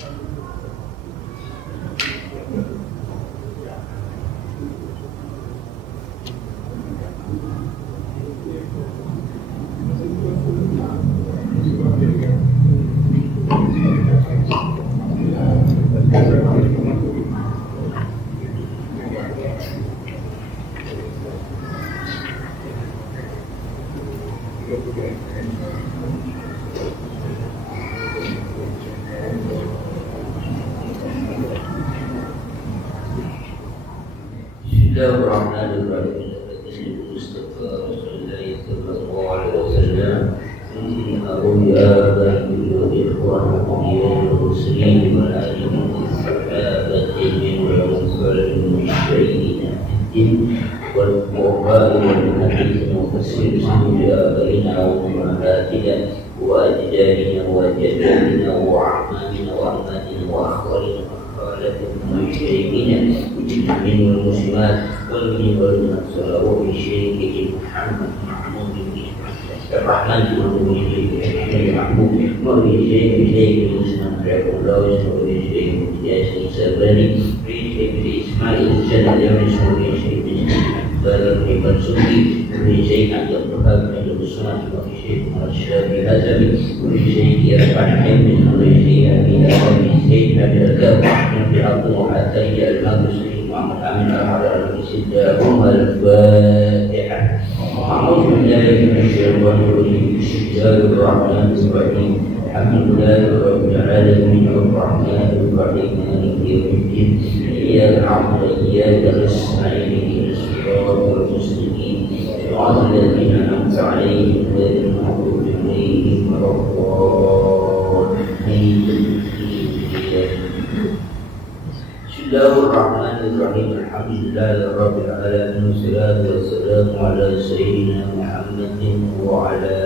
Bismillahirrahmanirrahim. Mustafa Rasulullah sallallahu alaihi wasallam. Ya bani ikhwan wa muslimin wa alihi sahabatin wa muslimin syai'in din wal qur'an wal hadis mufassir ya baina wa ma'atina wa ajdadina wa jaddadina wa amanina wa amatina wa akhwalina wa syai'ina من المسلمات والمن والمنصر وبشيخه محمد محمود الرحمن بن محمود وبشيخ المسلم رحمه الله وبشيخ ياسين سباني وبشيخ إسماعيل سنة يونس وبشيخ بلغ بن سوقي وبشيخ عبد الوهاب بن السنة وبشيخ الشافعي الهزمي وبشيخ يرفع الحمد وبشيخ أبي وبشيخ أبي الكرم وبعبد حتى المقدسي محمد أمين الحضر بسدهم الفاتحة أعوذ بالله من الشيطان الرجيم بسم الله الرحمن الرحيم الحمد لله رب العالمين الرحمن الرحيم مالك يوم الدين إياك نعبد وإياك نستعين اهدنا الصراط المستقيم صراط الذين أنعمت عليهم غير المغضوب عليهم ولا الضالين. Bismillahirrahmanirrahim. Alhamdulillahirabbil alamin wassalatu wassalamu ala sayyidina Muhammadin wa ala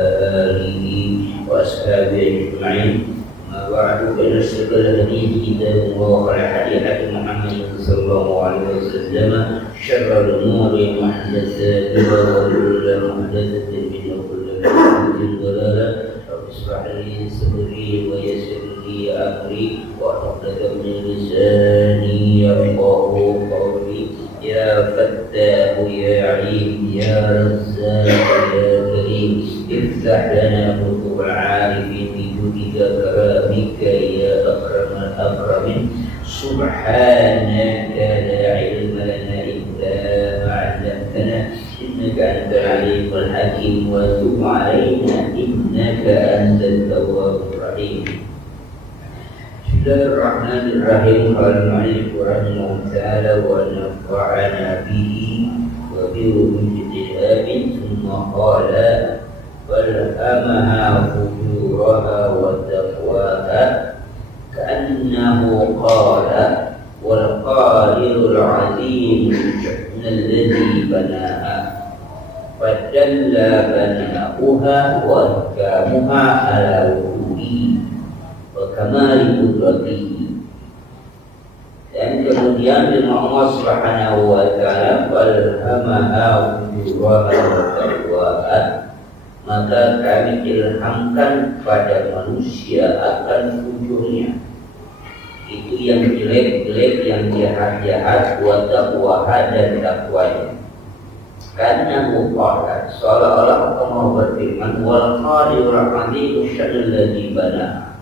alihi wa ashabihi ajma'in. Ma ba'du fa nasrul hadith kitab wa hadith Muhammad sallallahu alaihi wasallam syarrul umuri muhdatsatuha wa kullu muhdatsatin bid'ah wa kullu bid'atin dhalalah. Ishrah li sadri wa yassir li amri wa hlul min lisani yafqahu qawli. Ya Fattah ya Alim ya Razzaq ya Karim iftah lana futuhal arifin bi judika karamika ya akramal akramin. Subhanaka la ilma lana illa ma 'allamtana innaka antal alimul hakim wa tub 'alaina innaka antat tawwabur rahim. Bismillahirrahmanirrahim. Qala al-mu'allif rahimahullah ta'ala wa nafa'ana bihi wa bi ulumil thumma qala falhamaha fujuraha wa taqwaha ka'annahu qala wal qadirul azim alladhi banaha fadalla bana'uha wa ahkamuha ala wudu'i wa kamali qudratihi. Dan kemudian firman Allah Subhanahu wa ta'ala falhamaha fujuraha wa taqwaha, maka kami ilhamkan pada manusia akan fujurnya, itu yang jelek-jelek, yang jahat-jahat, wa taqwaha dan takwanya. Karena muqaddar seolah-olah Allah berfirman wal qadirul azim alladzi bana,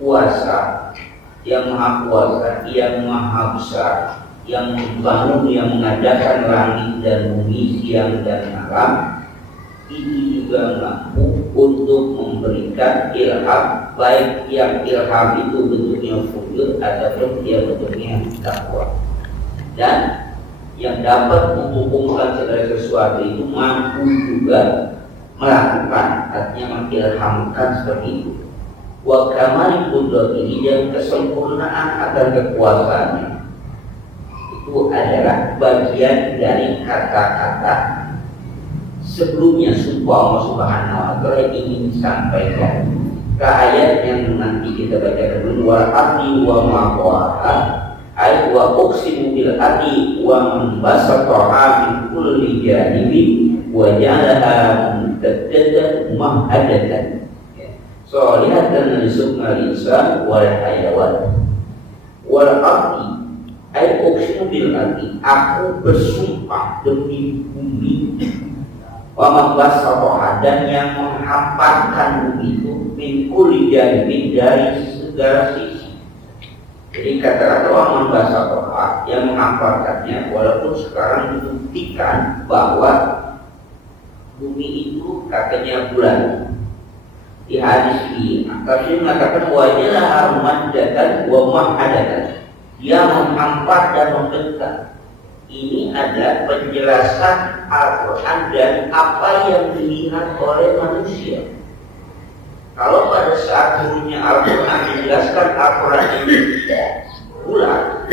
kuasa yang maha kuasa, yang maha besar, yang membangun, yang mengadakan langit dan bumi, siang dan malam, itu juga mampu untuk memberikan ilham, baik yang ilham itu bentuknya fujur ataupun dia bentuknya takwa. Dan yang dapat menghukumkan segala sesuatu itu mampu juga melakukan, artinya mengilhamkan seperti itu. Wa kamali qudratihi, dan kesempurnaan akan kekuasaannya itu adalah bagian dari kata-kata sebelumnya sumpah Allah Subhanahu wa ta'ala ingin sampaikan ke ayat yang nanti kita baca dulu. Wal ardi wa ma qawaha ay wa uqsimu bil ardi wa man basataha min kulli janibin wa ja'alaha mumtaddatan mahadatan. Sholihatan lisukna insan wal hayawan wal ardi ay uqsimu bil ardi, aku bersumpah demi bumi, wa mabasataha, dan yang menghamparkan bumi itu min kulli janibin, dari segala sisi. Jadi kata-kata wa mabasataha yang menghamparkannya, walaupun sekarang dibuktikan bahwa bumi itu katanya bulan. Di hadis ini Kafir mengatakan wajalah maddatan wa mahadatan, dia menghampar dan membentang. Ini adalah penjelasan Al-Quran dan apa yang dilihat oleh manusia. Kalau pada saat turunnya Al-Quran menjelaskan Al-Quran ini bulan,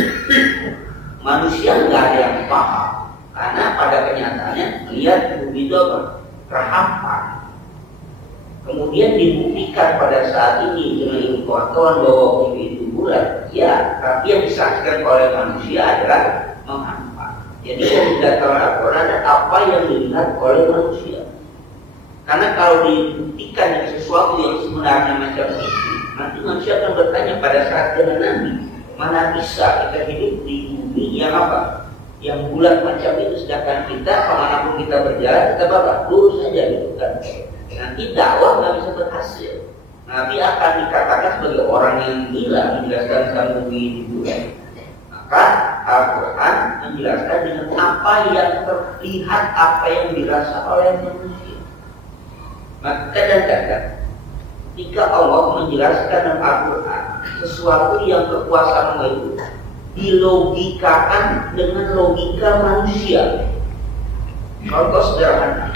manusia nggak ada yang paham, karena pada kenyataannya melihat bumi itu apa? Terhampar. Kemudian dibuktikan pada saat ini dengan ilmu pengetahuan bahwa bumi itu bulat, ya, tapi yang disaksikan oleh manusia adalah menghampar. Jadi yang dikatakan Al-Quran adalah apa yang dilihat oleh manusia. Karena kalau dibuktikan dengan sesuatu yang sebenarnya macam itu, nanti manusia akan bertanya pada saat dengan Nabi, mana bisa kita hidup di bumi yang apa? Yang bulat macam itu, sedangkan kita kemanapun kita berjalan kita lurus saja gitu kan. Nanti dakwah nggak bisa berhasil. Nabi akan dikatakan sebagai orang yang gila menjelaskan tentang bumi di bulan. Maka Al-Quran menjelaskan dengan apa yang terlihat, apa yang dirasa oleh manusia. Maka kadang-kadang ketika Allah menjelaskan dalam Al-Quran sesuatu yang kekuasaan Allah itu dilogikakan dengan logika manusia. Contoh sederhana,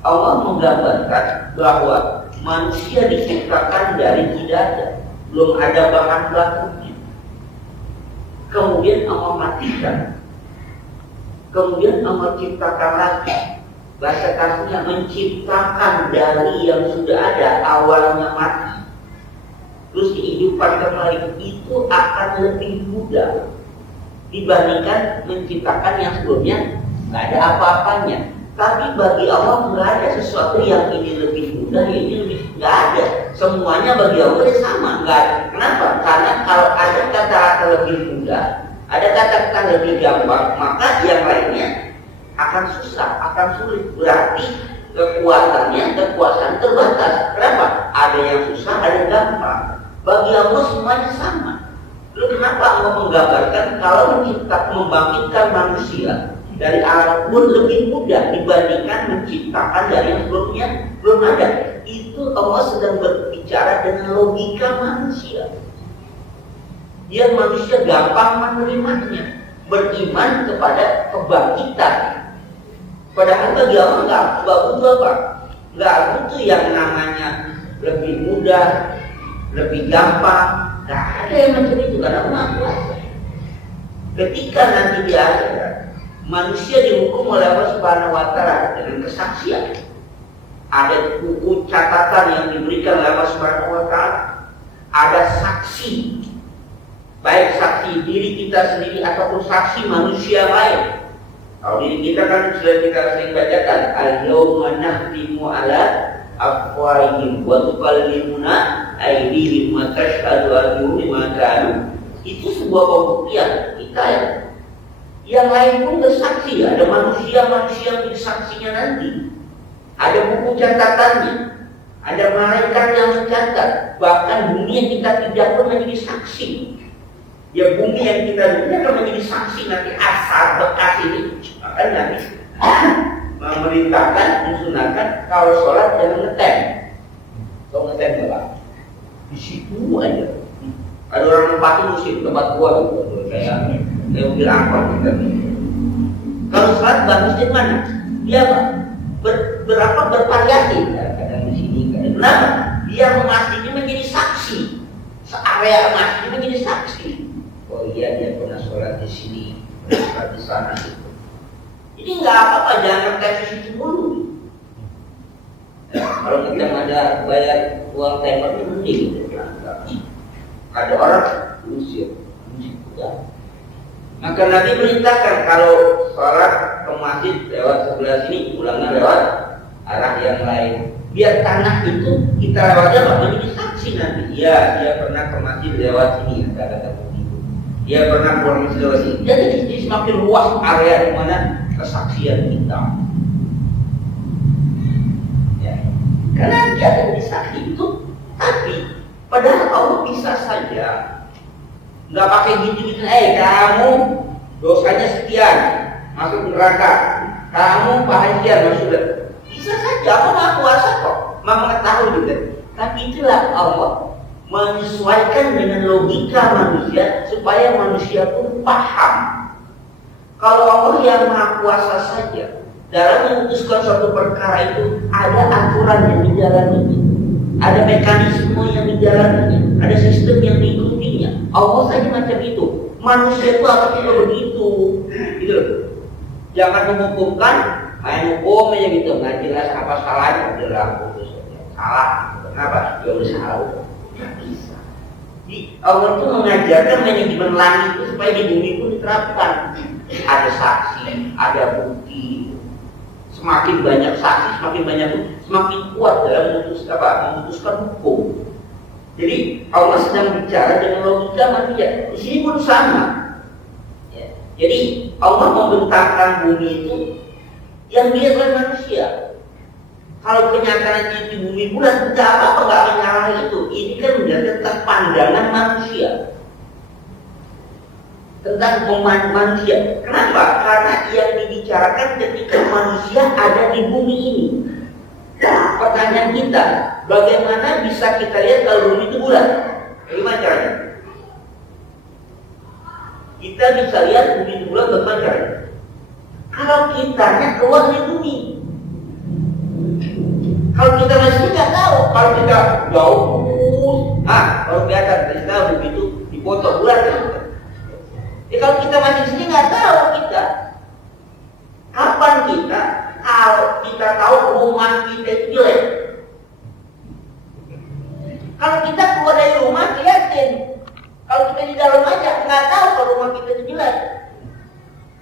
Allah menggambarkan bahwa manusia diciptakan dari tidak ada, belum ada bahan bakunya. Kemudian Allah matikan, kemudian Allah ciptakan lagi. Bahasa kasarnya menciptakan dari yang sudah ada, awalnya mati, terus dihidupkan kembali. Itu akan lebih mudah dibandingkan menciptakan yang sebelumnya nggak ada apa-apanya. Tapi bagi Allah nggak ada sesuatu yang ini lebih mudah, ini lebih nggak ada. Semuanya bagi Allah sama, nggak ada. Kenapa? Karena kalau ada kata-kata lebih mudah, ada kata-kata lebih gampang, maka yang lainnya akan susah, akan sulit. Berarti kekuasaan terbatas. Kenapa? Ada yang susah, ada yang gampang. Bagi Allah semuanya sama. Lalu kenapa Allah menggambarkan kalau membangkitkan manusia dari alam pun lebih mudah dibandingkan menciptakan dari yang sebelumnya belum ada? Itu Allah sedang berbicara dengan logika manusia. Dia manusia gampang menerimanya, beriman kepada kebangkitan. Padahal bagi Allah nggak butuh apa? Nggak butuh yang namanya lebih mudah, lebih gampang. Nggak ada yang macam itu, karena Allah kuasa. Ketika nanti di akhirat manusia dihukum oleh Allah Subhanahu wa Ta'ala dengan kesaksian, ada buku catatan yang diberikan oleh Allah Subhanahu wa Ta'ala, ada saksi, baik saksi diri kita sendiri ataupun saksi manusia lain. Kalau diri kita kan sudah kita sering bacakan, al-yawma nahtimu ala afwahihim wa tukallimuna aydihim wa tashhadu arjuluhum bima kanu. Itu sebuah pembuktian kita ya. Yang lain pun bersaksi, ada manusia-manusia yang bersaksinya nanti. Ada buku catatannya, ada malaikat yang mencatat. Bahkan bumi yang kita tidak pun menjadi saksi. Ya bumi yang kita dunia akan menjadi saksi nanti asal bekas ini. Maka Nabi memerintahkan, mensunahkan kalau sholat jangan ngetem. Kalau ngetem apa? Di situ aja. Ada orang nempatin musim tempat gua gitu. Kayak mobil angkot gitu. Kalau sholat bagus di mana? Dia apa? Berapa bervariasi. Kadang di sini, kadang. Kenapa? Dia memastikan menjadi saksi. Searea masjid menjadi saksi. Oh iya, dia pernah sholat di sini, pernah sholat di sana gitu. Jadi nggak apa-apa, jangan ngetes di situ dulu. Kalau kita ada bayar uang tempernya mending gitu. Ada orang musik udah. Maka Nabi perintahkan kalau sholat ke masjid lewat sebelah sini, pulangnya lewat arah yang lain. Biar tanah itu kita lewatnya apa? Menjadi saksi nanti. Ya, dia pernah ke masjid lewat sini, kata begitu. Dia pernah keluar masjid lewat sini. Jadi semakin luas area di mana kesaksian kita. Ya. Karena dia menjadi saksi itu, tapi padahal Allah bisa saja nggak pakai gitu-gitu. Kamu dosanya sekian, masuk neraka. Kamu bahagia masuk. Bisa saja, Allah Maha Kuasa kok, Maha mengetahui juga. Tapi itulah Allah menyesuaikan dengan logika manusia supaya manusia pun paham. Kalau Allah yang Maha Kuasa saja dalam memutuskan suatu perkara itu ada aturan yang dijalaninya, ada mekanisme yang dijalaninya, ada sistem yang diikutinya. Allah saja macam itu. Manusia itu apa juga begitu, gitu loh. Jangan menghukumkan main hukum aja gitu, nggak jelas apa salahnya, udah putus salah. Kenapa? Ya udah salah. Nggak bisa. Jadi Allah itu mengajarkan manajemen langit itu supaya di bumi pun diterapkan. Ada saksi, ada bukti. Semakin banyak saksi, semakin banyak bukti, semakin kuat dalam memutuskan hukum. Jadi Allah sedang bicara dengan logika manusia. Di sini pun sama. Ya. Jadi Allah membentangkan bumi itu yang dia oleh manusia. Kalau kenyataannya di bumi bulan, tidak apa-apa, nggak akan nyala itu. Ini kan menjadi tentang pandangan manusia, tentang manusia. Kenapa? Karena yang dibicarakan ketika manusia ada di bumi ini. Nah, pertanyaan kita, bagaimana bisa kita lihat kalau bumi itu bulat? Bagaimana caranya? Kita bisa lihat bumi itu bulat, bagaimana caranya? Kalau kitanya keluar dari bumi. Kalau kita masih nggak tahu, kalau kita jauh, kalau kelihatan dari tahu bumi itu dipotong bulat kan? Kalau kita masih di sini nggak tahu kita. Kapan kita? Kalau kita tahu rumah kita itu jelek. Kalau kita keluar dari rumah kelihatan. Kalau kita di dalam aja nggak tahu kalau rumah kita itu jelek.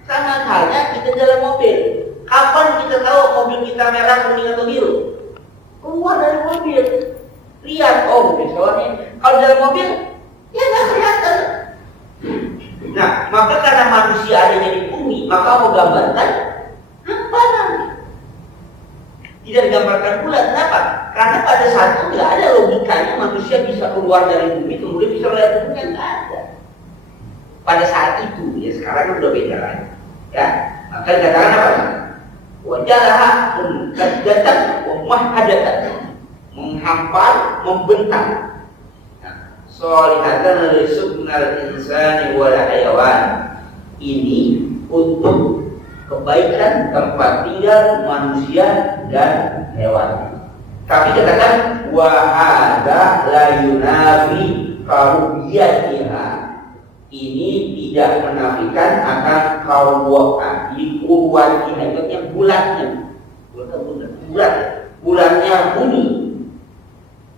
Sama halnya kita dalam mobil. Kapan kita tahu mobil kita merah, kuning atau biru? Keluar dari mobil. Lihat, mobil soalnya. Kalau dalam mobil, ya nggak kelihatan. Nah, maka karena manusia adanya di bumi, maka mau gambarkan hamparan. Tidak digambarkan bulat. Kenapa? Karena pada saat itu nggak ada logikanya manusia bisa keluar dari bumi kemudian bisa melihat bumi, kan nggak ada. Pada saat itu, ya sekarang udah beda lagi. Ya, maka dikatakan apa? Wajalaha datang, wahadatan, menghampar, membentang. Solihatan lisubnal insani wal hayawan. Ini untuk kebaikan tempat tinggal manusia dan hewan. Tapi katakan wahada la yunafi karubiyatiha. Ini tidak menafikan akan kauwatan. Di kuwatiha itu yang bulatnya. Bulatnya bumi.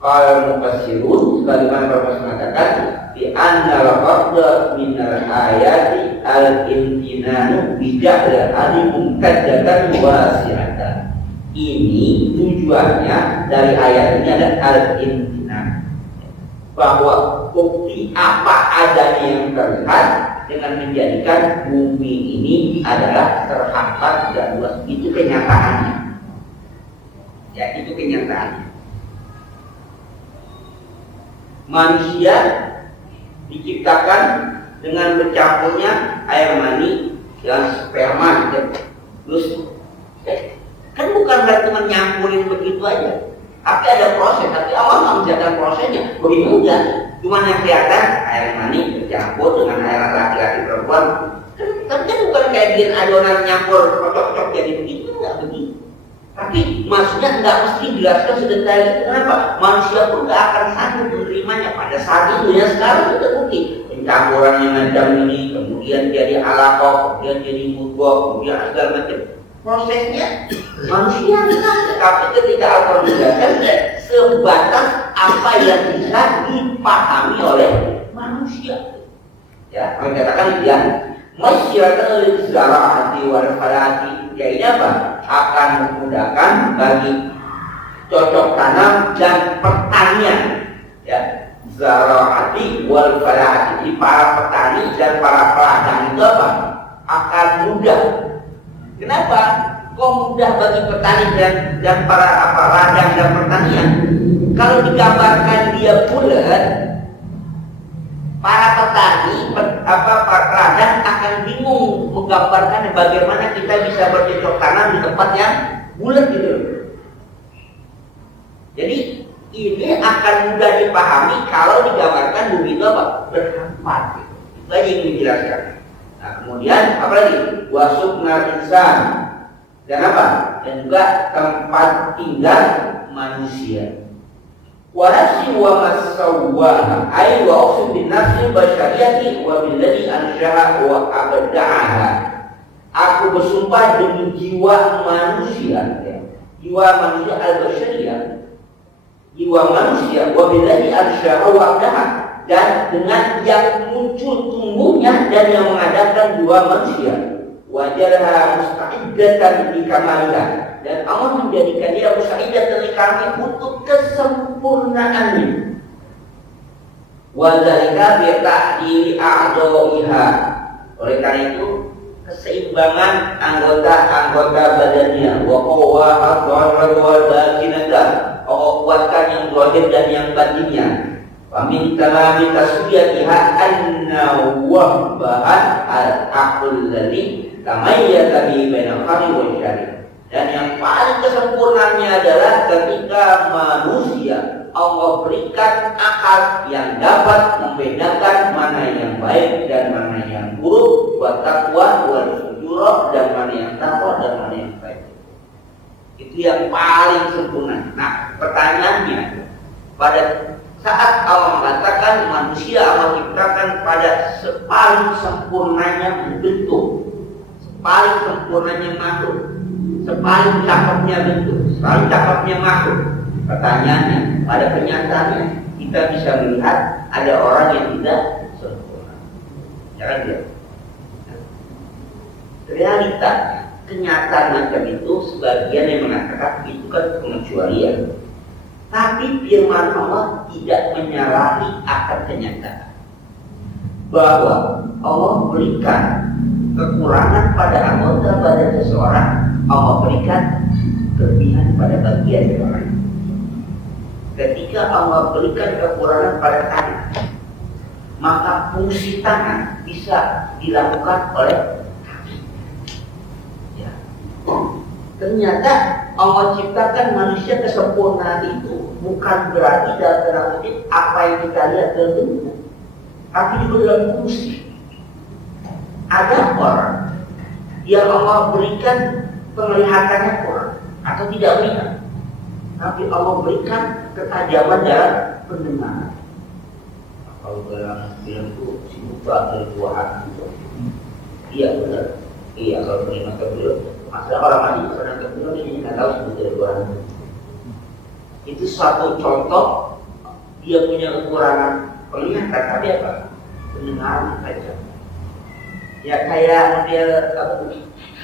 Kalau mufassirun sebagaimana Bapak mengatakan di annal qabda min al-ayati al-imtinanu bi ja'la al-mukaddatan wasi'atan. Ini tujuannya dari ayat ini adalah al-imtinan, bahwa bukti apa adanya yang terlihat dengan menjadikan bumi ini adalah terhambat dan luas. Itu kenyataannya. Ya, itu kenyataannya. Manusia diciptakan dengan bercampurnya air mani dan sperma, terus kan bukan berarti menyampurin begitu aja, tapi ada proses. Tapi Allah nggak menjalankan prosesnya begitu mudah. Cuma yang kelihatan air mani bercampur dengan air laki-laki perempuan, tapi kan bukan kayak bikin adonan nyampur cocok-cocok jadi begitu, nggak begitu. Tapi maksudnya nggak mesti dijelaskan sedetail itu. Kenapa? Manusia pun nggak akan sanggup menerimanya pada saat itu. Ya sekarang sudah bukti pencampuran yang macam ini, kemudian jadi alaqah, kemudian jadi mudghah, kemudian segala macam. Prosesnya manusia tapi ketika Al-Quran menjelaskan sebatas apa yang bisa dipahami oleh manusia. Ya, kami katakan ya, masyarakat zara'ati wal falati. Jadi apa? Akan memudahkan bagi cocok tanam dan pertanian, ya, zaraati wal falahati. Jadi para petani dan para peladang itu apa? Akan mudah. Kenapa? Kok mudah bagi petani dan para ladang dan pertanian? Kalau digambarkan dia bulat, para petani, para ladang akan bingung menggambarkan bagaimana kita bisa bercocok tanam di tempat yang bulat gitu. Jadi ini akan mudah dipahami kalau digambarkan bumi itu apa? Berhampat. Gitu. Itu aja yang dijelaskan. Nah kemudian apa lagi? Wasukna insan. Dan apa? Dan juga tempat tinggal manusia. Walasi wa masawwaha ay wa uqsim bin nafsi basyariyati wa billadhi anshaha wa abda'aha. Aku bersumpah demi jiwa manusia, ya. Jiwa manusia al-basyariyah, jiwa manusia wa billadhi anshaha wa abda'aha, dan dengan yang muncul tumbuhnya dan yang mengadakan jiwa manusia. Wajalaha musta'iddatan li kamaliha, dan Allah menjadikan dia musta'iddatan li kamaliha untuk kesempurnaannya. Wa dzalika bi ta'dili a'dha'iha. Oleh karena itu keseimbangan anggota-anggota badannya, wa qawaha dhahira wal batinata, Allah kuatkan yang zahir dan yang batinnya. Wa min tamami tasbiyatiha anna wahbaha al-aql ladzi tamayyaza bi bainal khamri wal syari. Dan yang paling kesempurnaannya adalah ketika manusia Allah berikan akal yang dapat membedakan mana yang baik dan mana yang buruk, wa taqwa wal fujur, dan mana yang takwa dan mana yang baik. Itu yang paling sempurna. Nah, pertanyaannya, pada saat Allah mengatakan manusia Allah ciptakan pada sepaling sempurnanya bentuk, sepaling sempurnanya makhluk, sepaling cakepnya bentuk, sepaling cakepnya makhluk. Pertanyaannya, pada kenyataannya kita bisa melihat ada orang yang tidak sempurna. Jangan dia. Realita, kenyataan macam itu sebagian yang mengatakan itu kan pengecualian. Tapi firman Allah tidak menyalahi akan kenyataan bahwa Allah berikan kekurangan pada anggota badan seseorang, Allah berikan kelebihan pada bagian orang. Ketika Allah berikan kekurangan pada tangan, maka fungsi tangan bisa dilakukan oleh kaki. Ya. Ternyata Allah ciptakan manusia kesempurnaan itu bukan berarti dalam tanda kutip apa yang kita lihat terbentuk, tapi juga dalam fungsi. Ada orang yang Allah berikan penglihatannya kurang atau tidak melihat, tapi Allah berikan ketajaman dalam pendengaran. Kalau dalam film itu si buta dari dua hati. Iya benar. Iya kalau terima kebetulan. Masa orang mandi pernah kebetulan ini nggak tahu sebetulnya dua hati. Itu suatu contoh dia punya kekurangan penglihatan tapi apa? Pendengaran aja. Ya kayak model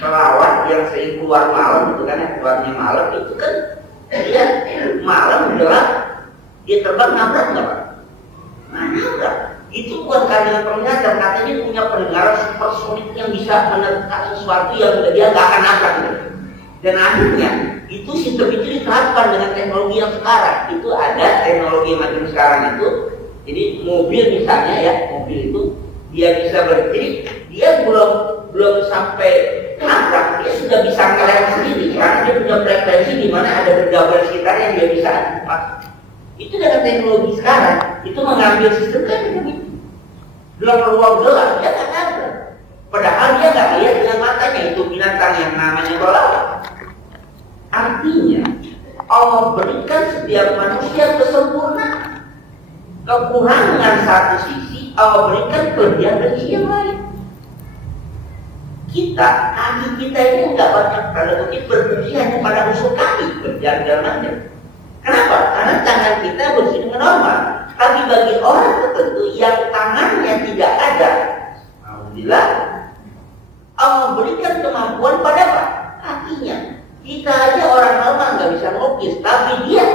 pelawat yang sering keluar malam itu kan, keluarnya malam itu kan dia malam gelap dia terbang nabrak nggak Pak? Nabrak. Itu bukan karena penglihatan, katanya punya pendengaran supersonik yang bisa menekan sesuatu yang dia nggak akan nabrak gitu. Dan akhirnya itu sistem itu diterapkan dengan teknologi yang sekarang. Itu ada teknologi macam sekarang itu. Jadi mobil misalnya ya, mobil itu dia bisa berdiri, dia belum sampai nabrak, dia sudah bisa ngerem sendiri karena dia punya frekuensi di mana ada benda-benda sekitar yang dia bisa pas. Itu dengan teknologi sekarang itu mengambil sistem kan begitu. Dalam ruang gelap dia nggak nabrak. Padahal dia nggak lihat dengan matanya itu binatang yang namanya kelelawar. Artinya Allah berikan setiap manusia kesempurnaan. Kekurangan satu sisi, Allah berikan kelebihan dari sisi yang lain. Kaki kita ini nggak banyak pada kutip berfungsi hanya pada unsur kaki, berjalan-jalan. Kenapa? Karena tangan kita bersih dengan normal. Tapi bagi orang tertentu yang tangannya tidak ada, alhamdulillah, Allah berikan kemampuan pada apa? Kakinya. Kita aja orang normal nggak bisa melukis, tapi dia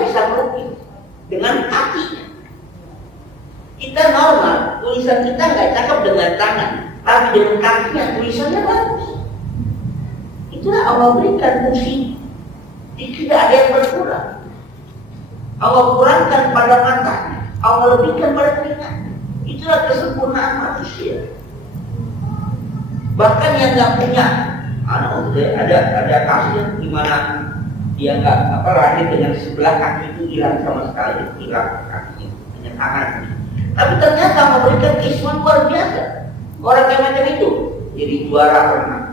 tulisan kita nggak cakep dengan tangan, tapi dengan kakinya tulisannya bagus. Itulah Allah berikan fungsi. Tidak ada yang berkurang. Allah kurangkan pada matanya, Allah lebihkan pada telinganya. Itulah kesempurnaan manusia. Bahkan yang nggak punya anak, ada kasusnya di mana dia nggak lahir dengan sebelah kaki itu hilang sama sekali, hilang kakinya, hanya tangan. Tapi ternyata memberikan keistimewaan luar biasa. Orang yang macam itu jadi juara renang,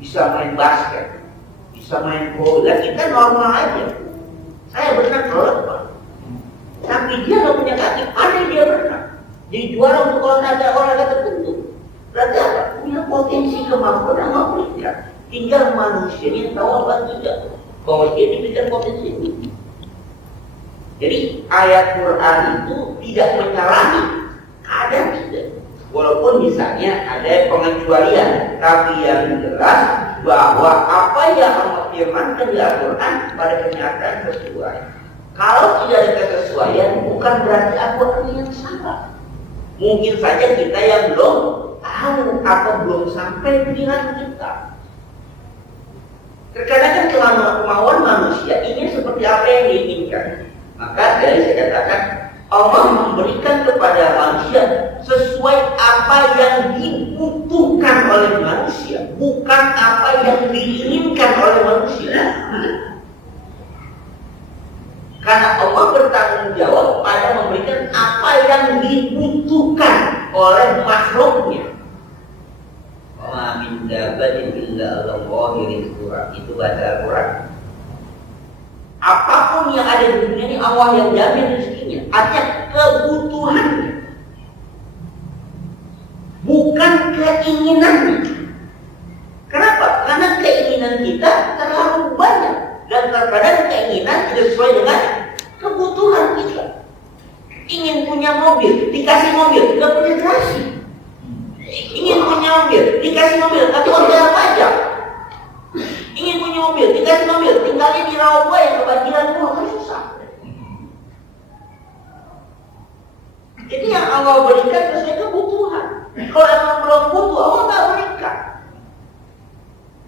bisa main basket, bisa main bola. Kita normal aja. Saya berenang kalau tapi dia nggak punya kaki, pandai dia berenang. Jadi juara untuk olahraga tertentu. Berarti apa? Punya potensi kemampuan yang memberikan. Tinggal manusia yang tahu apa tidak bahwa dia diberikan potensi itu. Jadi ayat Quran itu tidak menyalahi keadaan kita. Walaupun misalnya ada pengecualian, tapi yang jelas bahwa apa yang Allah firmankan di Al-Quran pada kenyataan sesuai. Kalau tidak ada kesesuaian, bukan berarti Al-Quran yang salah. Mungkin saja kita yang belum tahu atau belum sampai pilihan kita. Terkadang kan kemauan manusia ingin seperti apa yang diinginkan. Maka dari saya katakan Allah memberikan kepada manusia sesuai apa yang dibutuhkan oleh manusia, bukan apa yang diinginkan oleh manusia. Karena Allah bertanggung jawab pada memberikan apa yang dibutuhkan oleh makhluknya. Wa min dabbatin illa 'alallahi rizquha. Itu baca Al-Quran. Apapun yang ada di dunia ini Allah yang jamin rezekinya. Artinya kebutuhannya, bukan keinginannya. Kenapa? Karena keinginan kita terlalu banyak. Dan terkadang keinginan tidak sesuai dengan kebutuhan kita. Ingin punya mobil, dikasih mobil, nggak punya kasih. Ingin punya mobil, dikasih mobil, tapi bayar pajak. Ingin punya mobil, dikasih mobil, tinggalnya di Rawa yang kebanjiran semua, kan susah. Jadi yang Allah berikan sesuai kebutuhan. Kalau emang belum butuh, Allah nggak berikan.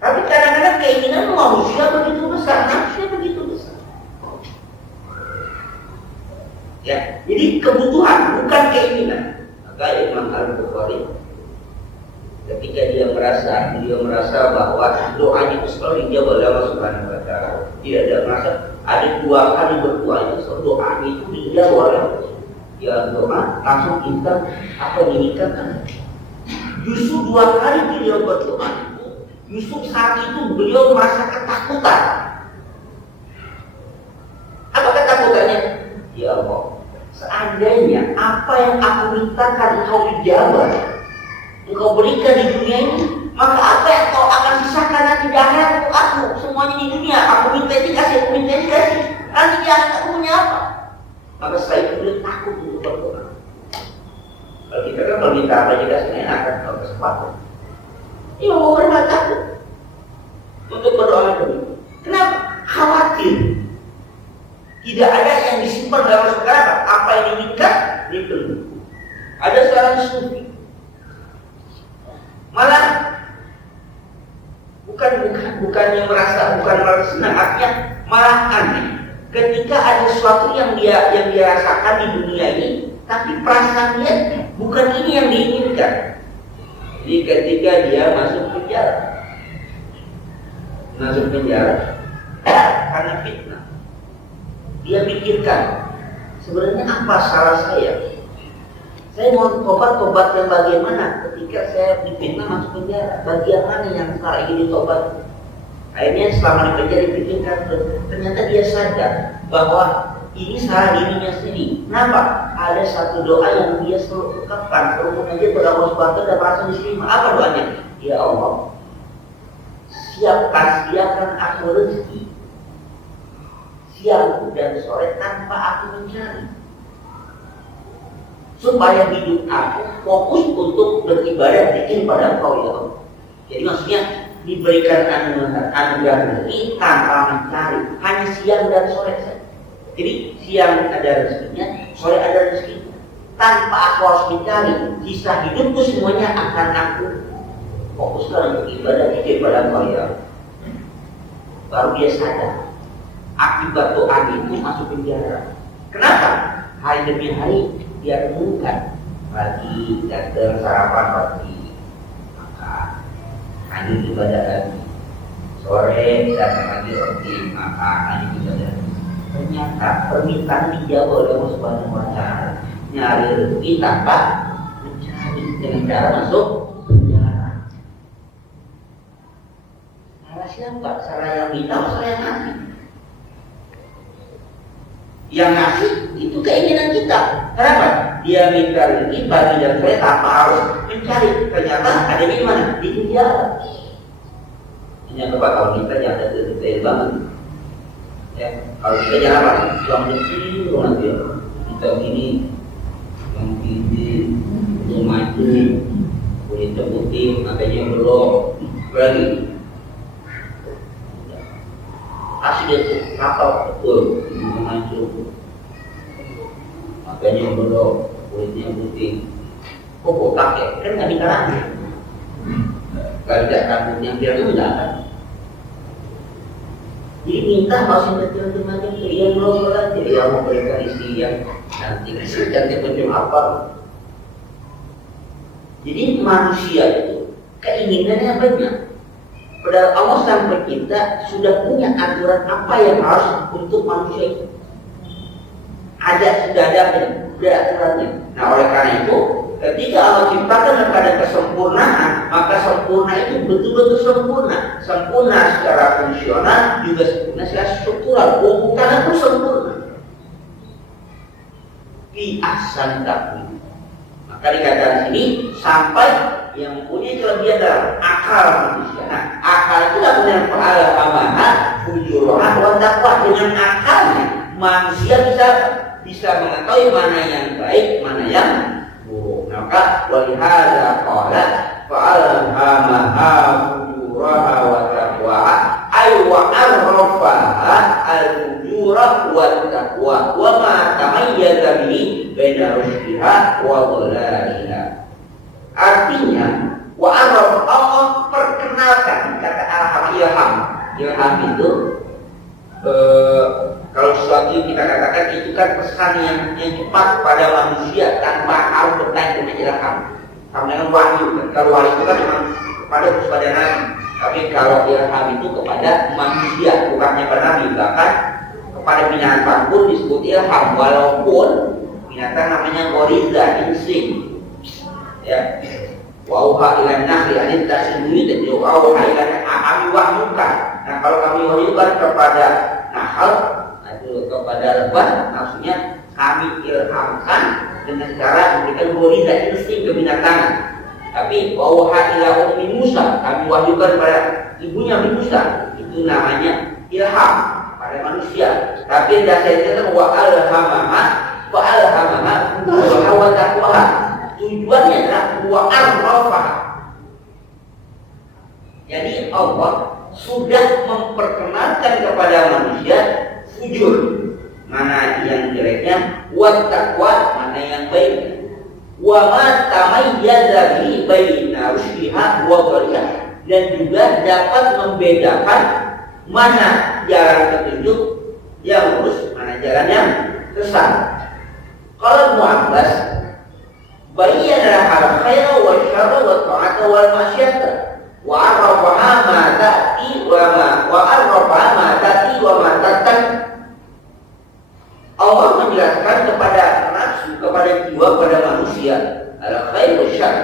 Tapi kadang-kadang keinginan manusia begitu besar, nafsunya begitu besar. Ya, jadi kebutuhan bukan keinginan. Maka Imam Al-Bukhari ketika dia merasa bahwa doanya itu selalu dijawab oleh Allah Subhanahu wa Ta'ala. Dia ada merasa ada 2 kali berdoa itu doanya itu dijawab oleh Allah. Ya doa langsung instan apa yang diinginkan. Justru 2 kali beliau berdoa. Justru saat itu beliau merasa ketakutan. Apa ketakutannya? Ya Allah, seandainya apa yang aku mintakan Engkau ijabah, Engkau berikan di dunia ini, maka apa yang Kau akan sisakan nanti di akhirat untuk aku? Semuanya di dunia, aku minta ini kasih, aku minta ini kasih. Nanti di akhirat aku punya apa? Maka setelah itu beliau takut untuk berdoa. Kalau kita kan kalau minta apa aja kasih enak kan, kalau kesempatan. Ya Allah nggak takut untuk berdoa dulu. Kenapa? Khawatir tidak ada yang disimpan dalam sekarang. Apa yang diinginkan dibeli. Ada seorang sufi malah bukan yang merasa senang, artinya malah aneh ketika ada sesuatu yang dia rasakan di dunia ini, tapi perasaan dia bukan ini yang diinginkan. Jadi ketika dia masuk penjara karena fitnah, dia pikirkan sebenarnya apa salah saya? Saya mau tobat yang bagaimana ketika saya difitnah masuk penjara? Bagian mana yang salah ingin ditobat? Akhirnya selama di penjara dipikirkan, ternyata dia sadar bahwa ini salah dirinya sendiri. Kenapa? Ada satu doa yang dia selalu ucapkan, selalu mengajar kepada Allah Subhanahu wa Ta'ala dan merasa diterima. Apa doanya? Ya Allah, sediakan aku rezeki siang dan sore tanpa aku mencari, supaya hidup aku fokus untuk beribadah zikir pada Engkau ya Allah. Jadi maksudnya diberikan anugerah rezeki tanpa mencari, hanya siang dan sore saja. Jadi siang ada rezekinya, sore ada rezekinya. tanpa aku harus mencari, sisa hidupku semuanya akan aku fokuskan untuk ibadah kepada Allah. Baru dia sadar akibat doa itu masuk penjara. Kenapa? Hari demi hari dia renungkan, pagi datang sarapan pagi, maka lanjut ibadah lagi, sore datang lagi roti, maka lanjut ibadah lagi. Ternyata permintaan dijawab oleh Allah Subhanahu wa Ta'ala. Nyari rezeki tanpa mencari, dengan cara masuk penjara. Salah siapa? Salah yang minta, salah yang ngasih. Yang ngasih itu keinginan kita. Kenapa? Dia minta rezeki pagi dan sore tanpa harus mencari. Ternyata ada di mana? Di penjara. Hanya kepada kalau kita yang ada detail banget. Ya, kalau kita jangan apa? Yang kecil nanti ya. Kita ini yang tinggi, yang maju, kulit putih, makanya belum lagi. Asli itu kapal betul, yang maju, makanya belum kulitnya putih. Kok botak ya? Kan nggak dikarang. Kalau tidak rambutnya biar itu tidak akan. Jadi minta masih macam-macam yang belum pernah jadi yang mau berikan istri yang nanti cantik macam apa. Jadi manusia itu keinginannya banyak. Padahal Allah Sang Pencipta sudah punya aturan apa yang harus untuk manusia itu. Sudah ada aturannya. Nah oleh karena itu, ketika Allah ciptakan kepada kesempurnaan, maka sempurna itu betul-betul sempurna. Sempurna secara fungsional, juga sempurna secara struktural. Bukan itu sempurna. Fi ahsan taqwim. Maka dikatakan sini sampai yang punya kelebihan dalam akal manusia. Nah, akal itu dengan fa'alhamaha fujuraha wa taqwa. Dengan akalnya manusia bisa mengetahui mana yang baik, mana yang buruk. Maka walihada qala fa'alhamaha fujuraha wa taqwa ay wa arrafaha al-fujura wa taqwa wa ma tamayyaza bihi baina rusydiha wa dhalaliha. Artinya wa arraf, Allah perkenalkan kata ilham. Ilham itu kalau sesuatu yang kita katakan itu kan pesan yang cepat pada manusia tanpa harus bertanya dengan ilham. Sama dengan wahyu. Kalau wahyu itu kan memang kepada Nabi. Tapi kalau ilham itu kepada manusia, bukannya pada Nabi. Bahkan kepada binatang pun disebut ilham, walaupun binatang namanya goriza, insting. Ya, wauha ilan nahri anit tasbih dan wauha ilan kami wahyukan. Nah kalau kami wahyukan kepada nahal, itu kepada lebah, maksudnya kami ilhamkan dengan cara memberikan goriza, insting kebinatangan. Tapi wauha ila ummi Musa, kami wahyukan pada ibunya Musa, itu namanya ilham pada manusia. Tapi dasarnya itu wa alhamaha wa taqwa. Tujuannya adalah wa arrafa. Jadi Allah sudah memperkenalkan kepada manusia fujur, mana yang jeleknya, wa taqwa, mana yang baik. Wa ma tamayyaza bi baina rusydiha wa dhalaliha, dan juga dapat membedakan mana jalan petunjuk yang lurus, mana jalan yang sesat. Kalau Mu'abbas bayyana al-khaira wa syarra wa ta'ata wal masyata wa arrafaha ma ta'ti wa arrafaha ma ta'ti wa ma ta'tan. Allah menjelaskan kepada nafsu, kepada jiwa, pada manusia al-khair wa syarr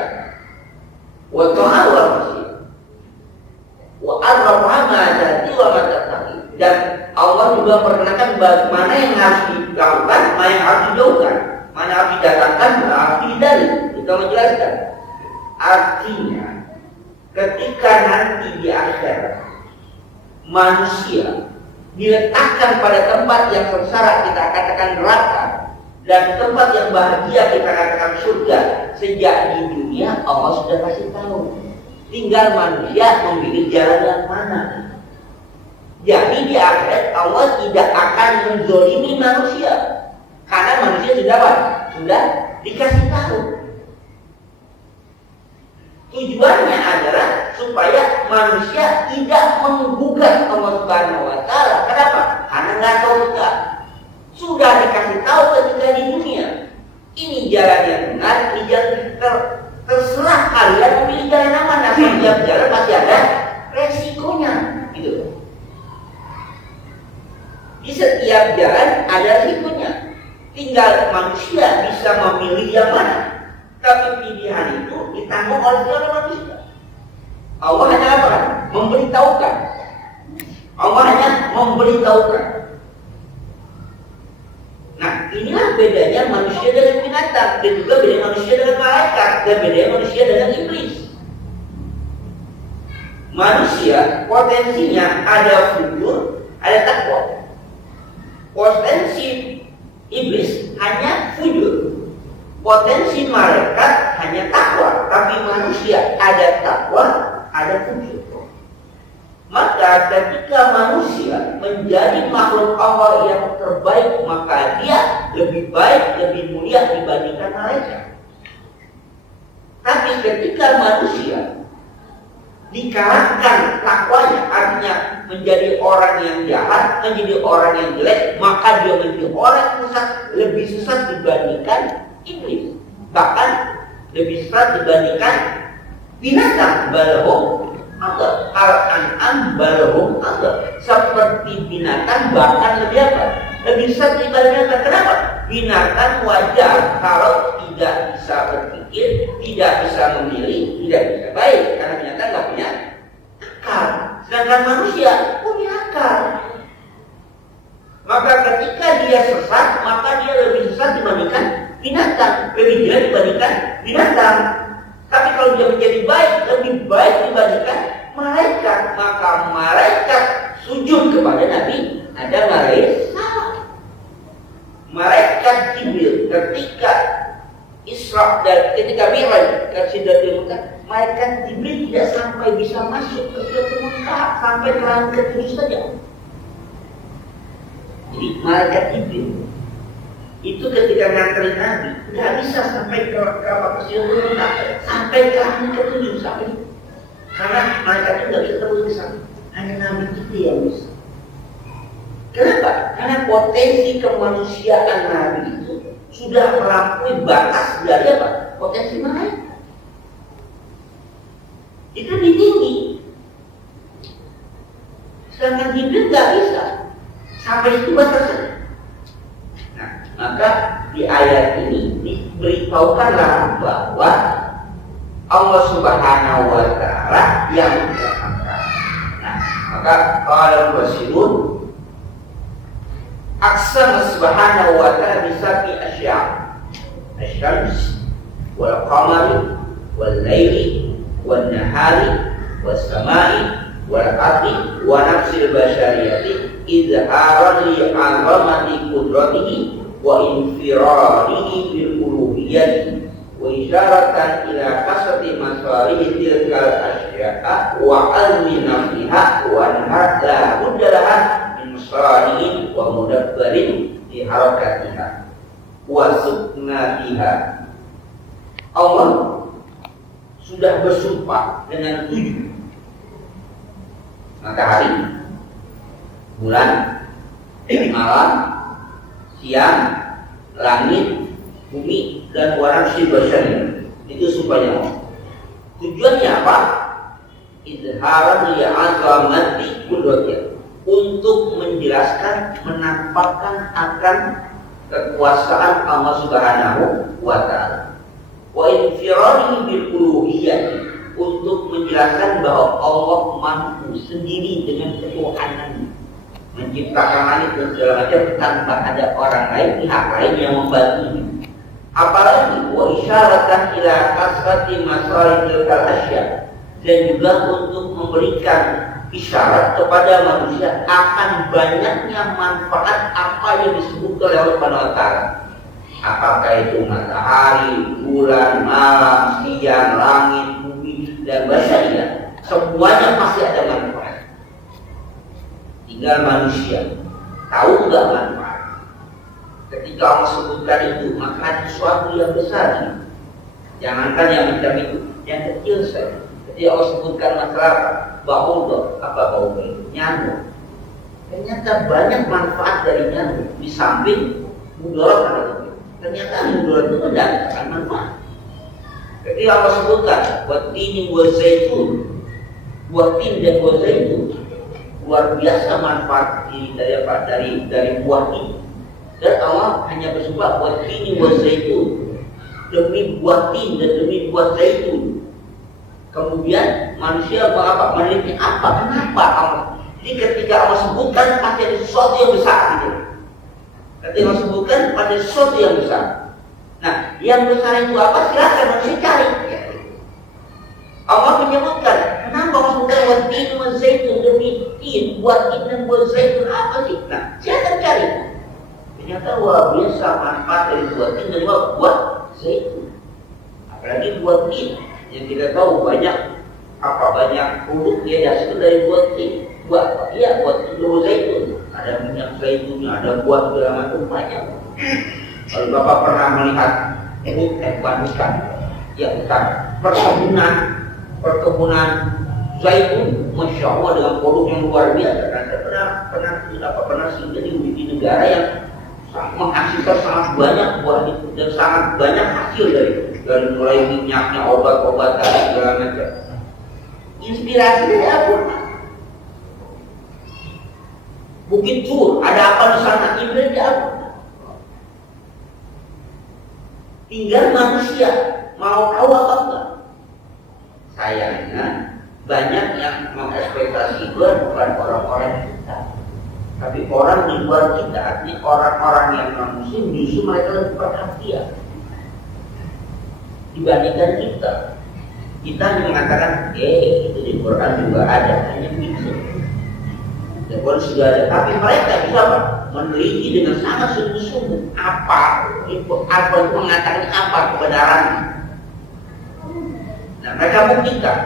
wa ta'ata wal masyata wa arrafaha ma ta'ti wa ma ta'tan. Dan Allah juga memperkenalkan bagaimana yang harus dilakukan, mana yang harus dijauhkan, mana harus didatangkan, mana harus dihindari. Kita menjelaskan. Artinya, ketika nanti di akhirat manusia diletakkan pada tempat yang sengsara, kita katakan neraka, dan tempat yang bahagia kita katakan surga. Sejak di dunia Allah sudah kasih tahu. Tinggal manusia memilih jalan yang mana. Jadi di akhirat Allah tidak akan menzolimi manusia, karena manusia sudah apa? Sudah dikasih tahu. Tujuannya adalah supaya manusia tidak menggugat Allah Subhanahu wa Ta'ala. Kenapa? Karena nggak tahu betul. Sudah dikasih tahu ketika di dunia. Ini jalan yang benar, ini jalan terserah kalian memilih jalan yang mana. Setiap jalan pasti ada resikonya, gitu. Di setiap jalan ada resikonya. Tinggal manusia bisa memilih yang mana. Tapi pilihan itu ditanggung oleh seluruh manusia. Allah hanya apa? Memberitahukan. Allah hanya memberitahukan. Nah, inilah bedanya manusia dengan binatang, dan juga bedanya manusia dengan malaikat, dan bedanya manusia dengan iblis. Manusia potensinya ada fujur, ada takwa. Potensi iblis hanya fujur. Potensi malaikat hanya takwa, tapi manusia ada takwa, ada fujur. Maka ketika manusia menjadi makhluk Allah yang terbaik, maka dia lebih baik, lebih mulia dibandingkan malaikat. Tapi ketika manusia dikalahkan takwanya, artinya menjadi orang yang jahat, menjadi orang yang jelek, maka dia menjadi orang yang sesat, lebih sesat dibandingkan iblis, bahkan lebih sesat dibandingkan binatang. Balahum atau al-an'am balahum atau seperti binatang, bahkan lebih apa? Lebih sesat dibandingkan binatang. Kenapa? Binatang wajar kalau tidak bisa berpikir, tidak bisa memilih, tidak bisa baik, karena binatang nggak punya akal. Sedangkan manusia punya akal. Maka ketika dia sesat, maka dia lebih sesat dibandingkan binatang, lebih jelek dibandingkan binatang. Tapi kalau dia menjadi baik, lebih baik dibandingkan malaikat, maka malaikat sujud kepada Nabi Adam alaihissalam. Malaikat Jibril ketika Isra dan ketika Mi'raj ke Sidratul Muntaha, malaikat Jibril tidak sampai bisa masuk ke Sidratul Muntaha, sampai ke langit ke-7 saja. Jadi malaikat Jibril itu ketika nganterin Nabi nggak bisa sampai ke Sidratul Muntaha, sampai ke langit ke-7 sampai. Karena malaikat itu nggak bisa terus ke sana, hanya Nabi itu yang bisa. Kenapa? Karena potensi kemanusiaan Nabi itu sudah melampaui batas dari apa? Potensi malaikat. Itu lebih tinggi. Sedangkan Jibril nggak bisa sampai itu batasnya. Nah, maka di ayat ini diberitahukanlah bahwa Allah Subhanahu wa Ta'ala yang menciptakan. Nah, maka kalau Rasulun Aqsam Subhanahu wa Ta'ala bisa fi asya' asy-syams wal qamari wal laili wan nahari was sama'i wal ardi wa nafsil basyariyati izharan li 'azamati qudratihi wa infiradihi bil uluhiyyati wa isyaratan ila kasrati masalihi tilkal asya'a wa almi nafsiha wa la buddalah salihin wa mudabbarin di harakatiha wa suknatiha. Allah sudah bersumpah dengan 7: matahari, bulan, malam, siang, langit, bumi, dan warna sibasyari. Itu sumpahnya Allah. Tujuannya apa? Izharan li'azamati qudratihi, untuk menjelaskan, menampakkan akan kekuasaan Allah Subhanahu wa Ta'ala. Wa infiradihi bil uluhiyyah, untuk menjelaskan bahwa Allah mampu sendiri dengan ketuhanan, menciptakan langit dan segala macam tanpa ada orang lain, pihak lain yang membantunya. Apalagi wa isyaratan ila kasrati masalihil asya, dan juga untuk memberikan isyarat kepada manusia akan banyaknya manfaat apa yang disebut oleh Allah Subhanahu wa Ta'ala. Apakah itu matahari, bulan, malam, siang, langit, bumi, dan basyariah, semuanya pasti ada manfaat. Tinggal manusia tahu nggak manfaat. Ketika ketika Allah sebutkan itu, maka ada sesuatu yang besar. Jangankan yang macam itu, yang kecil saja. Ketika Allah sebutkan masalah bau, apa bau itu? Nyamuk. Ternyata banyak manfaat dari nyamuk. Di samping mudarat ada itu. Ternyata mudarat itu mendatangkan manfaat. Ketika Allah sebutkan buat tini buat zaitun, buat tin dan buat zaitun, luar biasa manfaat dari buah ini. Dan Allah hanya bersumpah buat tini buat zaitun, demi buat tin dan demi buat zaitun. Kemudian manusia apa? Meneliti apa? Kenapa Allah? Jadi ketika Allah sebutkan pasti ada sesuatu yang besar gitu. Ketika Allah sebutkan pasti ada sesuatu yang besar. Nah, yang besar itu apa? Silakan manusia cari. Allah menyebutkan, kenapa Allah sebutkan buat tin buat zaitun demi tin, buat tin dan buat zaitun apa sih? Nah, silakan cari. Ternyata luar biasa manfaat dari buat tin dan buat zaitun. Apalagi buat tin yang kita tahu banyak produk dia dasar dari buat tin. Buat buat zaitun, ada minyak zaitun, ada buat segala macam banyak. Kalau Bapak pernah melihat bukan perkebunan zaitun, masya Allah dengan produk yang luar biasa. Dan saya pernah singgah di negara yang menghasilkan sangat banyak buah itu dan sangat banyak hasil dari mulai minyaknya, obat-obatan segala macam. Inspirasi dari apa? Bukit Tur, ada apa di sana? Ini apa? Tinggal manusia mau tahu apa enggak. Sayangnya banyak yang mengekspektasi itu bukan orang-orang kita, tapi orang di luar kita. Artinya orang-orang yang non-muslim justru mereka lebih perhatian dibandingkan kita. Kita hanya mengatakan, itu di Quran juga ada, hanya begitu. Dan Quran sudah ada, tapi mereka bisa meneliti dengan sangat sungguh-sungguh apa itu mengatakan apa kebenarannya. Nah, mereka buktikan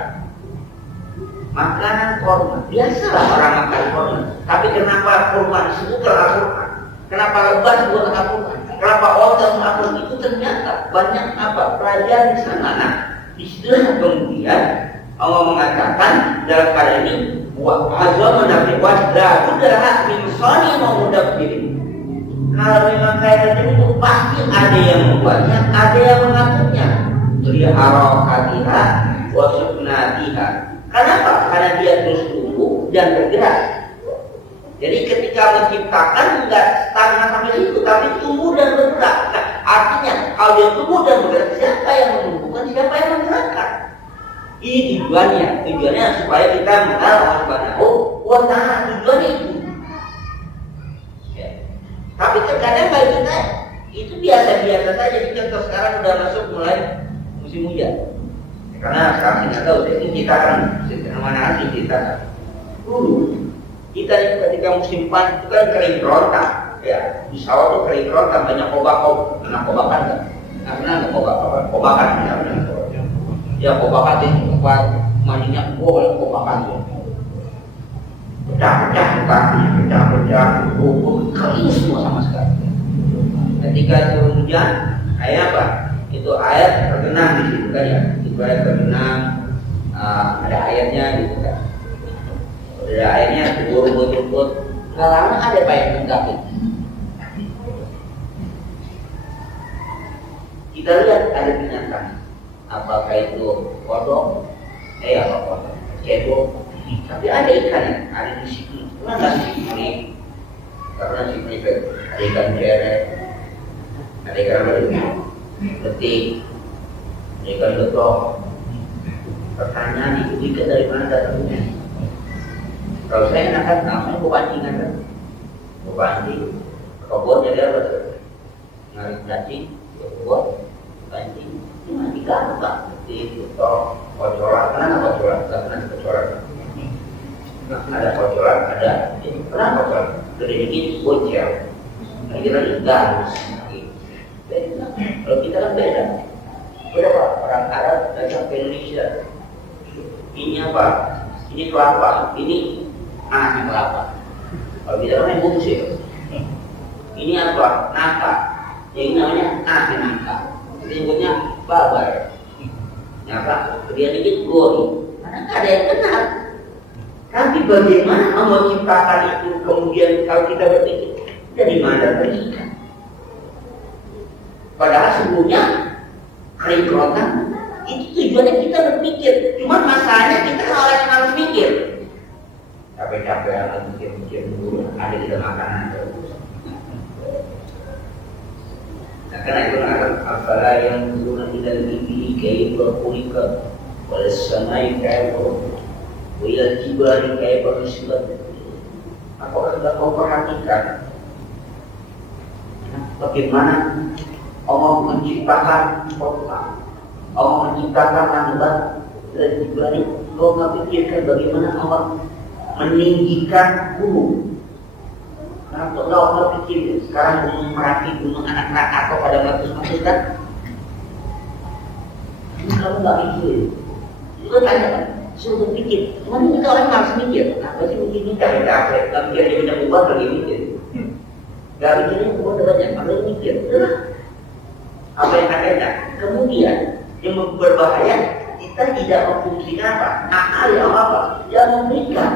makanan kurma, biasalah orang makan kurma. Tapi kenapa kurma disebutkan Al-Quran? Kenapa lebat disebutkan Al-Quran? Kenapa orang Al-Quran? Itu ternyata banyak pelajaran di sana. Nah, disitulah kemudian Allah mengatakan dalam kali ini wa azama nabi wadda udah min sani mau mudabbirin. Kalau memang kayak itu pasti ada yang membuatnya, ada yang mengaturnya. Dia harakatiha wa suknatiha. Kenapa? Karena dia terus tumbuh dan bergerak. Jadi ketika menciptakan enggak stagnan sampai situ, tapi tumbuh dan bergerak. Nah, artinya kalau dia tumbuh dan bergerak, siapa yang menumbuhkan, siapa yang menggerakkan? Ini tujuannya supaya kita mengenal Allah Subhanahu wa Ta'ala. Tujuannya itu. Ya. Tapi terkadang bagi kita itu biasa-biasa saja. Contoh sekarang udah masuk mulai musim hujan. Karena sekarang saya nggak tahu, jadi kita akan mana lagi kita dulu. Kita ketika musim panas itu kan kering kerontang, ya di sawah tuh kering kerontang, banyak kobakan kan? Nah, pernah nggak kobakan? Ya kobakan itu tempat mandinya kobakan itu pecah-pecah kering semua sama sekali. Ketika turun hujan, air apa? Itu air tergenang di situ kan ya, itu air tergenang, ada airnya gitu kan. Ada airnya turun, nggak lama ada banyak menggapit. Kita lihat ada binatang. Apakah itu kodok, cebok, tapi ada ikannya, ada di situ. Karena sipri, ada ikan cere, ada ikan betik, ada ikan betok. Pertanyaan itu ikan dari mana datangnya? Kalau saya enakan, namanya pemancingan kan, pepancing, kebun jadi apa? Narik cacing, buat pancing. Cuma ikan apa? Itu toh kocoran, karena kocoran, karena kocoran. Nah, ada kocoran, ada ini pernah kocoran. Jadi ini bocel. Nah, kita ikan. Kalau kita kan beda. Beda Pak, orang Arab datang ke Indonesia. Ini apa? Ini kelapa, ini anaknya kelapa. Kalau kita kan busir. Ini apa? Nangka. Yang namanya nangka. Disebutnya babar. Nyata, dia dikit gori. Karena nggak ada yang kenal. Tapi bagaimana Allah ciptakan itu kemudian kalau kita berpikir dari mana berikan? Padahal sebelumnya keringkrotan itu tujuannya kita berpikir. Cuma masalahnya kita kan orang yang harus mikir. Capek-capek mikir dulu ada di dalam makanan. Nah, karena itu apa yang dulu tidak lebih kayak berkulikat oleh samai kayak Wila jibari kayak berusibat. Apakah sudah kau perhatikan bagaimana Allah menciptakan kota, Allah menciptakan langit dan jibari. Kau nggak pikirkan bagaimana Allah meninggikan gunung. Nah, kalau Allah pikir sekarang gunung Merapi, gunung Anak Krakatau pada meletus-meletus kan? Kamu nggak pikir. Itu tanya kan? Suruh pikir, cuman kita orang harus mikir. Apa sih begini capek-capek? Gak mikir dia punya ubah lagi mikir. Gak mikirnya ubah banyak, malah mikir. Apa yang adanya? Kemudian yang berbahaya, kita tidak memfungsikan apa? Akal yang apa? Yang memberikan.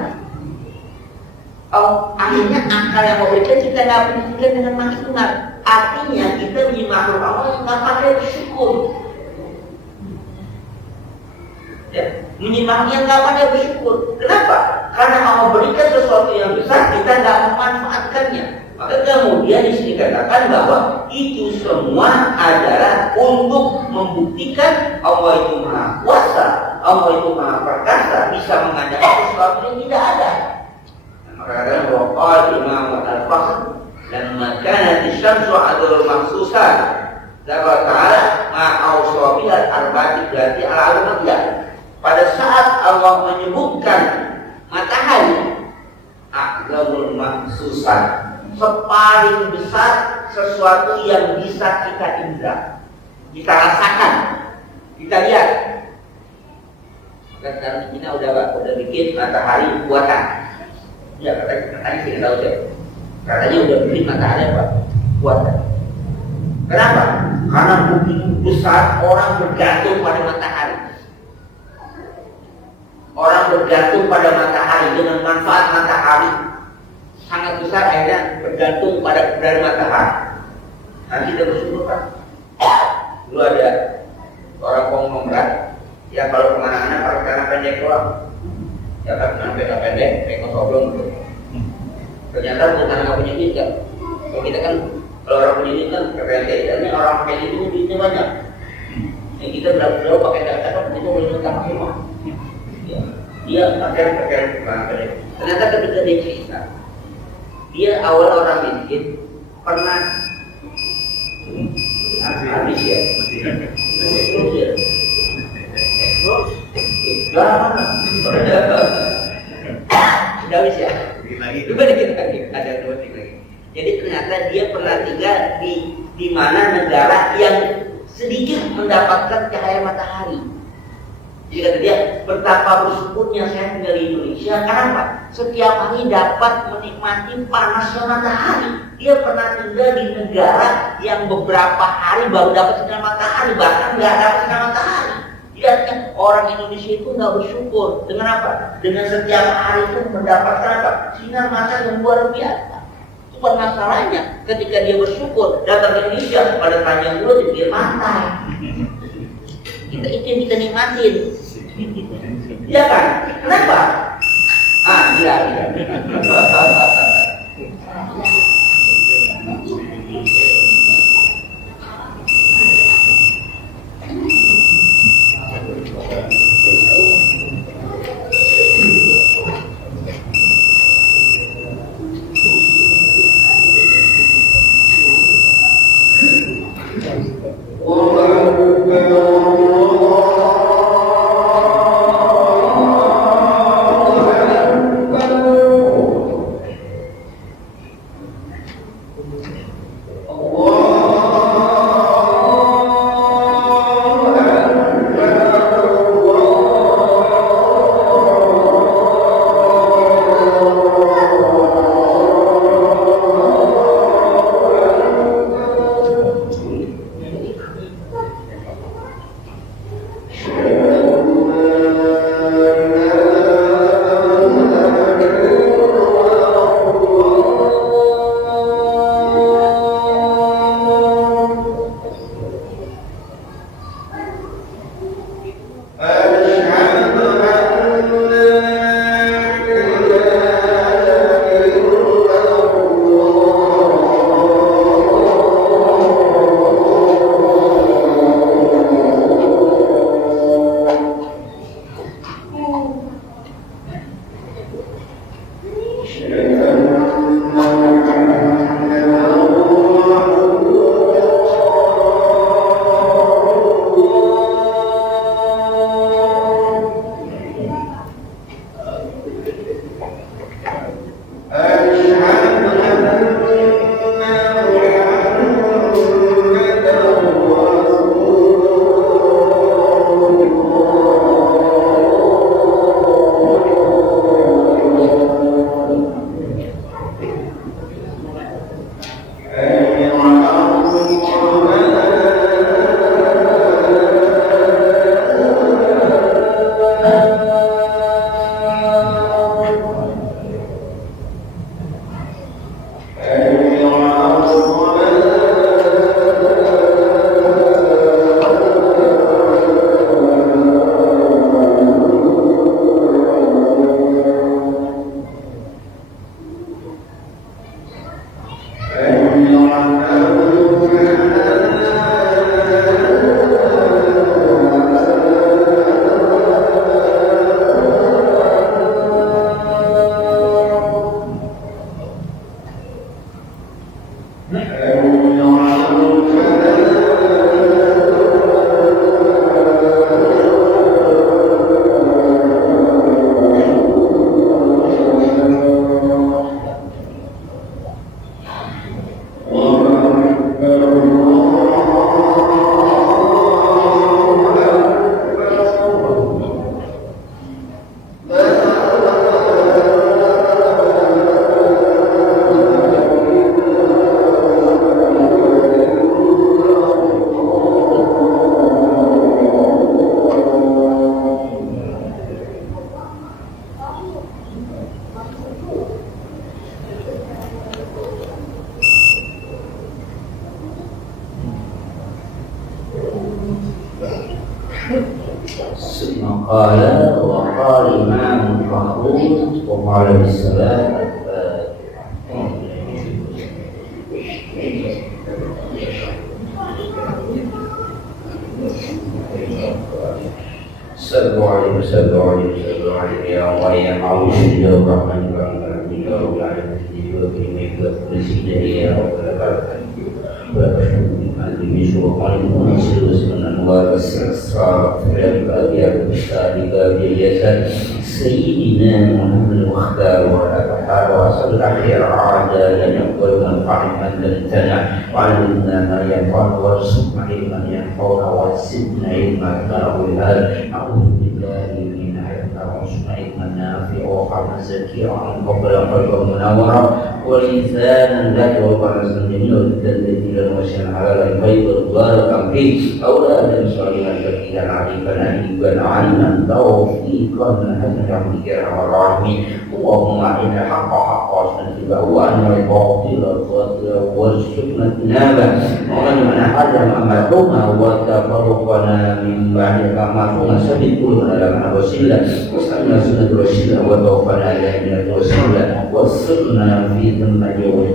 Akhirnya akal yang memberikan kita nggak fungsikan dengan maksimal. Artinya kita menjadi makhluk Allah yang nggak pakai bersyukur. Ya, minimal yang nggak pada bersyukur. Kenapa? Karena Allah berikan sesuatu yang besar, kita nggak memanfaatkannya. Maka kemudian di sini katakan bahwa itu semua adalah untuk membuktikan Allah itu maha kuasa, Allah itu maha perkasa, bisa mengadakan sesuatu yang tidak ada. Maka katakan bahwa Imam Al-Fakhr dan makanat syamsu adul maksusah dapat ta'ala ma'ausobihat arba'ati berarti al-alumatiyah. Pada saat Allah menyebutkan matahari A'zamul Maksusat, sepaling besar sesuatu yang bisa kita indra, kita rasakan, kita lihat. Sekarang kita udah bikin matahari buatan. Ya katanya sih tahu saya. Katanya udah bikin matahari apa? Buatan. Kenapa? Karena begitu besar orang bergantung pada matahari. Orang bergantung pada matahari dengan manfaat matahari sangat besar, akhirnya bergantung pada dari matahari. Nanti kita bersyukur kan? Dulu ada orang konglomerat, ya kalau kemana-mana pakai celana pendek doang. Ya kan, celana pendek, ekor soblong gitu. Ternyata bukan nggak punya duit kan? Kalau kita kan, kalau orang punya duit kan pendek, ini orang pendek itu duitnya banyak. Yang kita berapa pakai data kan kita boleh minta semua. Dia pakai celana pendek. Ternyata ketika dia cerita, dia awal orang miskin pernah habis ya, masih terus ya, terus sudah habis ya, coba dikit lagi, ada 2 titik lagi. Jadi ternyata dia pernah tinggal di mana negara yang sedikit mendapatkan cahaya matahari. Jadi kata dia, betapa bersyukurnya saya tinggal di Indonesia. Kenapa? Setiap hari dapat menikmati panasnya matahari. Dia pernah tinggal di negara yang beberapa hari baru dapat sinar matahari, bahkan nggak dapat sinar matahari. Lihatkan orang Indonesia itu nggak bersyukur. Dengan apa? Dengan setiap hari itu mendapatkan apa? Sinar matahari yang luar biasa. Itu masalahnya. Ketika dia bersyukur datang ke Indonesia pada panjang dulu di pinggir pantai. Itu yang kita nikmatin. Iya kan? Kenapa? Iya. قال وقال إمام الفخرون وقال بالسلام صلوا عليه وسلم عليه يا الله يا معوش الجو الرحمن الرحيم يا رب العالمين وكريم كل شيء يا رب العالمين سيدنا محمد المختار وعلى آله وصحبه خير عاجلا يقبل من فعل من امتنع وعلمنا ما ينفعنا وارزقنا علما ينفعنا وزدنا علما كما قلنا نعوذ بالله من علم وارزقنا علما نافعا وقلبا زكيا وقبلا قلبا منورا ولسانا ذاكرا جميل الذي وشان على البيت والبارك فيه أولادا صالحا شكيا عريفا أديبا علما توفيقا حسنا يا رب العالمين اللهم أرنا الحق حقا وارزقنا اتباعه وأرنا الباطل باطلا وارزقنا اجتنابه ومن أحد أمرنا وتفرقنا من بعد كما ثبت قلوبنا لنا وسيلة واسألنا سنة الوسيلة وتوفنا إلى الوسيلة وصلنا في ثم يوم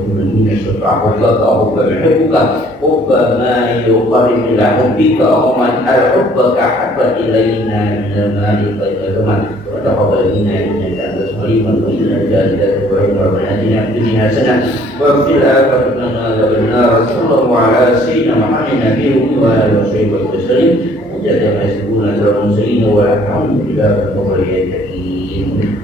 شفع حبك حب بحبك حب ما يقرب إلى حبك ومن حبك أحب إلينا من المال فيتكمل وتقبل منا إنك أنت السميع وإلى جادة وعين ربنا آتنا في الدنيا حسنة وفي الآخرة حسنة عذاب النار صلى الله على سيدنا محمد النبي وآله وصحبه وسلم وجزاهم يحسبون أجر المرسلين والحمد لله رب العالمين.